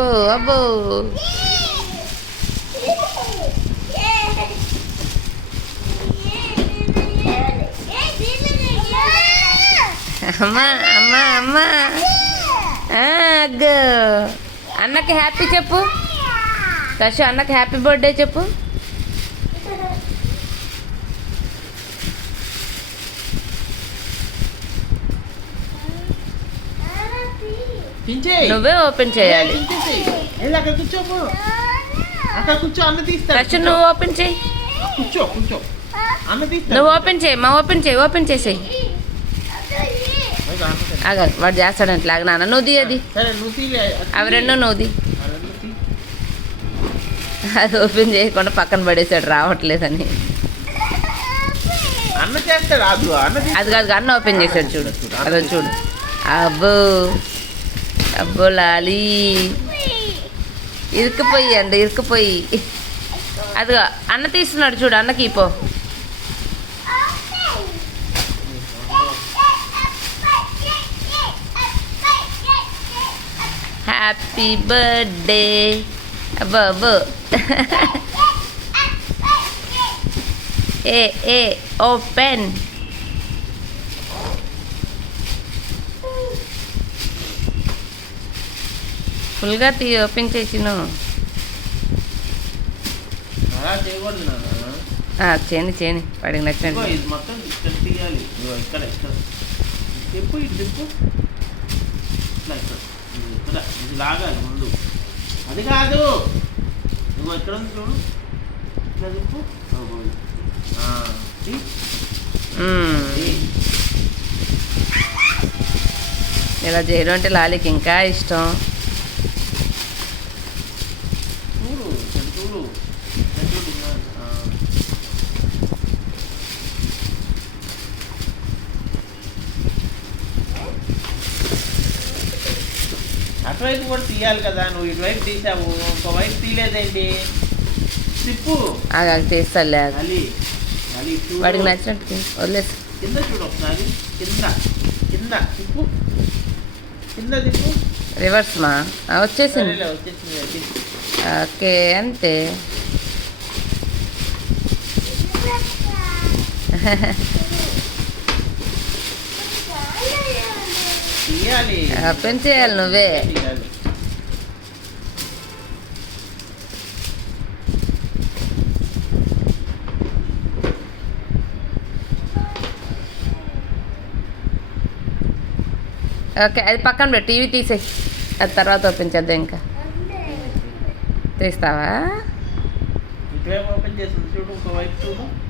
అబ్బో అబ్బో అమ్మా అమ్మా అమ్మా అగ్గో అన్నకి హ్యాపీ చెప్పు కషు అన్నకి హ్యాపీ బర్త్డే చెప్పు నువ్వే ఓపెన్ చేయాలి కషు నువ్వు ఓపెన్ చేయి నువ్వు ఓపెన్ చేయి మా ఓపెన్ చేసేయి ఆగ వాడు చేస్తాడంటే లాగా నాన్న నువ్వు అది అవి రెండు నువ్వుది అది ఓపెన్ చేయకుండా పక్కన పడేసాడు రావట్లేదని అది కాదు అన్న ఓపెన్ చేశాడు చూడు అదో చూడు అబ్బో అబ్బో లాలి ఇరుక్కుపోయి అదిగో అన్న తీస్తున్నాడు చూడు అన్నకి పో హ్యాపీ బర్త్డే అబ్బో అబ్బో ఏ ఓపెన్ ఫుల్గా ఓపెన్ చేసిను చేయని వాడికి నచ్చినట్టు లాగాలి ముందు అది కాదు నువ్వు ఎక్కడ ఉంది చూడు ఇట్లా చెప్పు ఇలా చేయడం అంటే లాలికి ఇంకా ఇష్టం చూడు చూడు అటువైపు కూడా తీయాలి కదా నువ్వు ఇటువైపు తీసావు ఇంకోవైపు తీయలేదేంటి తిప్పు తీస్తాలే వాడికి నచ్చినట్టు వదిలేసి కింద చూడు ఒకసారి కింద తిప్పు తిప్పు రివర్స్ మా వచ్చేసింది వచ్చేసింది ఓకే అంతే ఓపెన్ చేయాలి నువ్వే ఓకే అది పక్కన పెట్టు టీవీ తీసేయి అది తర్వాత ఓపెన్ చేద్దాం ఇంకా తీస్తావా ఓపెన్ చేస్తుంది చూడు ఇంకో వైపు చూడు